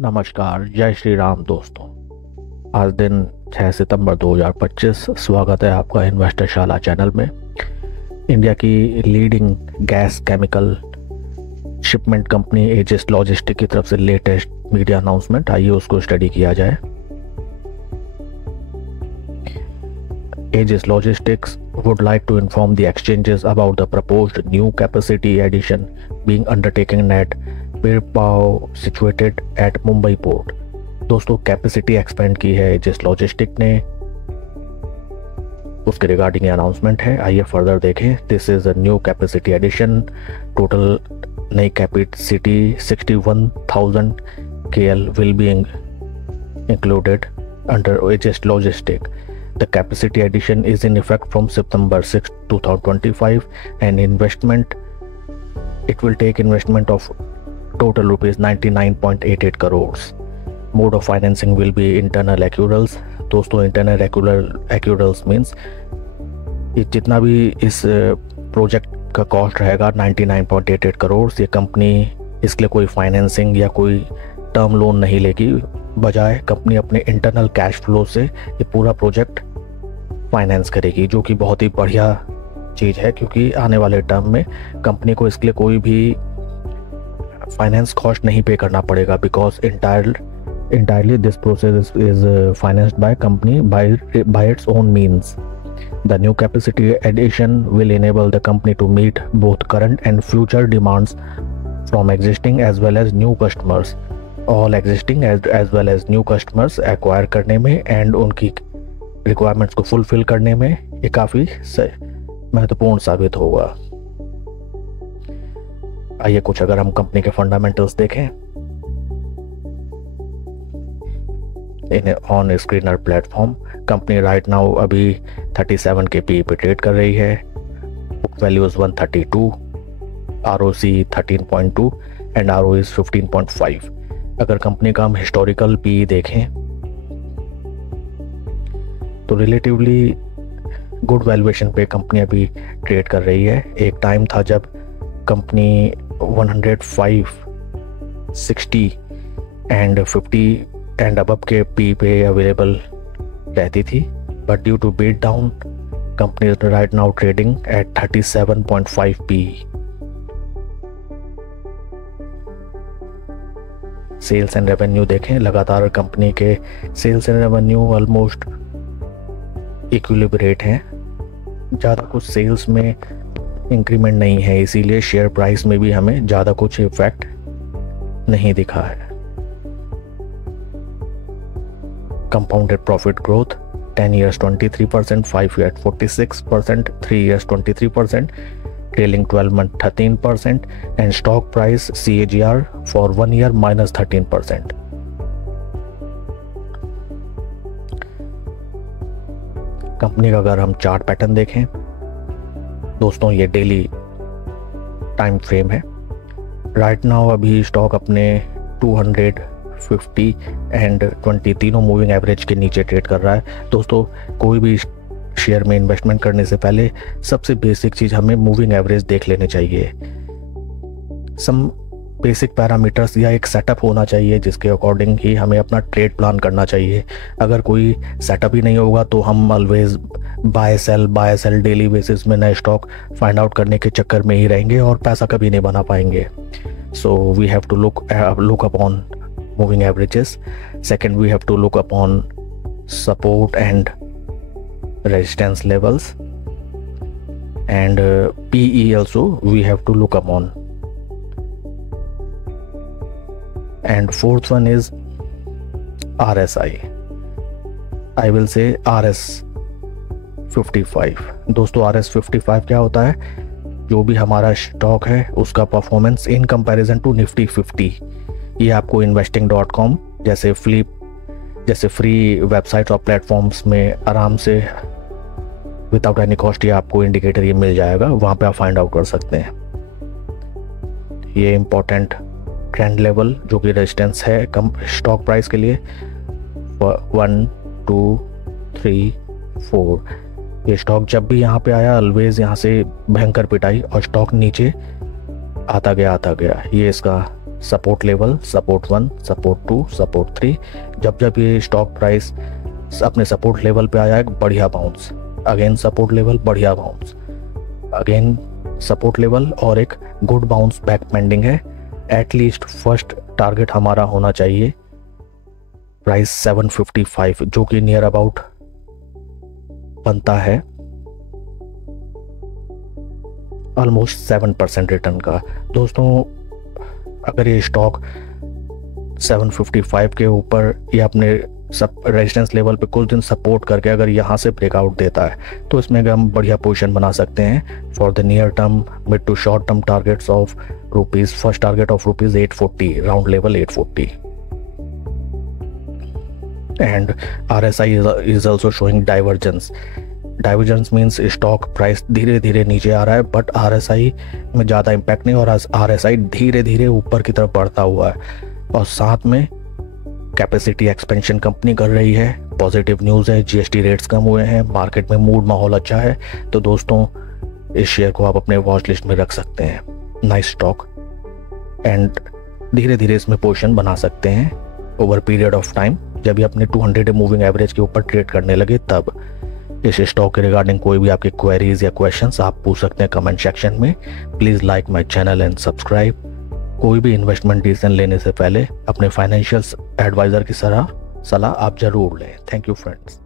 नमस्कार, जय श्री राम दोस्तों। आज दिन 6 सितंबर 2025। स्वागत है आपका इन्वेस्टर शाला चैनल में। इंडिया की leading gas chemical shipment company edges logistic की तरफ से लेटेस्ट मीडिया अनाउंसमेंट, आइए उसको स्टडी किया जाए। Aegis Logistics would like to inform the exchanges about the proposed new capacity addition being undertaken at Pirpao situated at Mumbai Port। दोस्तों, capacity expand की है Aegis Logistics ने, उसके रिगार्डिंग ये अनाउंसमेंट है। आइए फर्दर देखें। This is a new capacity addition. Total नई capacity 61,000 KL will be included under Aegis Logistics। The capacity addition is in effect from September 6, 2025 and it will take investment of total rupees 99.88 crores। Mode of financing will be internal accruals। दोस्तों, internal accruals means जितना भी इस project का cost रहेगा 99.88 करोड़, ये company इसके लिए कोई फाइनेंसिंग या कोई टर्म लोन नहीं लेगी, बजाय कंपनी अपने इंटरनल कैश फ्लो से ये पूरा प्रोजेक्ट फाइनेंस करेगी, जो कि बहुत ही बढ़िया चीज़ है, क्योंकि आने वाले टर्म में कंपनी को इसके लिए कोई भी फाइनेंस कॉस्ट नहीं पे करना पड़ेगा, because entirely this process is financed by company by its own means। The new capacity addition will enable the company to meet both current and future demands from existing as well as new customers। all existing as well as new customers acquire करने में and उनकी requirements को fulfil करने में ये काफ़ी महत्वपूर्ण साबित होगा। आइए कुछ अगर हम कंपनी के फंडामेंटल्स देखें, in on screener platform company right now अभी 37 के पी पे ट्रेड कर रही है। Book values 132, ROC 13.2 and ROE 15.5। अगर कंपनी का हम हिस्टोरिकल पी देखें तो रिलेटिवली गुड वैल्यूएशन पे कंपनी अभी ट्रेड कर रही है। एक टाइम था जब कंपनी 105, 60 एंड 50 एंड अबव के पी पे अवेलेबल रहती थी, but due to beat down company right now trading at 37.5 P. Sales and revenue देखें, लगातार कंपनी के sales and revenue almost equilibrate हैं, ज़्यादा कुछ सेल्स में इंक्रीमेंट नहीं है, इसीलिए शेयर प्राइस में भी हमें ज़्यादा कुछ इफेक्ट नहीं दिखा है। Compounded profit growth 10 years 23%, 5 years 46%, 3 years 23%, trailing 12 month 13% and stock price CAGR for 1 year -13%। Company का अगर हम चार्ट पैटर्न देखें दोस्तों, ये डेली टाइम फ्रेम है। राइट नाउ अभी स्टॉक अपने 250 एंड 20 तीनों मूविंग एवरेज के नीचे ट्रेड कर रहा है। दोस्तों, कोई भी शेयर में इन्वेस्टमेंट करने से पहले सबसे बेसिक चीज़ हमें मूविंग एवरेज देख लेनी चाहिए। सम बेसिक पैरामीटर्स या एक सेटअप होना चाहिए जिसके अकॉर्डिंग ही हमें अपना ट्रेड प्लान करना चाहिए। अगर कोई सेटअप ही नहीं होगा तो हम always buy sell daily basis में नए स्टॉक फाइंड आउट करने के चक्कर में ही रहेंगे और पैसा कभी नहीं बना पाएंगे। So we have to look upon moving averages. Second, we have to look upon support and resistance levels and PE also we have to look upon। And fourth one is RSI, I will say RS55। दोस्तों, RS55 क्या होता है? जो भी हमारा stock है उसका performance in comparison to Nifty 50। ये आपको investing.com जैसे फ्री वेबसाइट और प्लेटफॉर्म्स में आराम से विदाउट एनी कॉस्ट ये आपको इंडिकेटर ये मिल जाएगा, वहाँ पे आप फाइंड आउट कर सकते हैं। ये इम्पोर्टेंट ट्रेंड लेवल जो कि रेजिस्टेंस है कम स्टॉक प्राइस के लिए 1, 2, 3, 4। ये स्टॉक जब भी यहाँ पे आया ऑलवेज यहाँ से भयंकर पिटाई और स्टॉक नीचे आता गया। ये इसका support level, support 1, support 2, support 3। जब जब ये स्टॉक प्राइस अपने सपोर्ट लेवल पे आया, एक बढ़िया बाउंस, अगेन सपोर्ट लेवल, बढ़िया बाउंस, अगेन सपोर्ट लेवल और एक गुड बाउंस बैक पेंडिंग है। एटलीस्ट फर्स्ट टारगेट हमारा होना चाहिए प्राइस 755, जो कि नियर अबाउट बनता है ऑलमोस्ट 7% रिटर्न का। दोस्तों अगर ये स्टॉक 755 के ऊपर या अपने सब रेजिस्टेंस लेवल पे कुछ दिन सपोर्ट करके अगर यहाँ से ब्रेकआउट देता है तो इसमें हम बढ़िया पोजीशन बना सकते हैं for the near term, mid to short term targets of rupees, first target of rupees 840, round level 840। And RSI is also showing divergence. Divergence means stock price धीरे धीरे नीचे आ रहा है बट RSI में ज़्यादा इम्पैक्ट नहीं, और RSI धीरे धीरे ऊपर की तरफ बढ़ता हुआ है। और साथ में कैपेसिटी एक्सपेंशन कंपनी कर रही है, पॉजिटिव न्यूज़ है, GST रेट्स कम हुए हैं, मार्केट में मूड माहौल अच्छा है। तो दोस्तों इस शेयर को आप अपने वॉच लिस्ट में रख सकते हैं, नाइस स्टॉक, एंड धीरे धीरे इसमें पोजीशन बना सकते हैं ओवर पीरियड ऑफ टाइम। जब ये अपने 200 मूविंग एवरेज के ऊपर ट्रेड करने लगे तब इस स्टॉक के रिगार्डिंग कोई भी आपकी क्वेरीज या क्वेश्चंस आप पूछ सकते हैं कमेंट सेक्शन में। Please like my channel and subscribe. कोई भी इन्वेस्टमेंट डिसीजन लेने से पहले अपने फाइनेंशियल एडवाइज़र की सलाह आप ज़रूर लें। Thank you friends.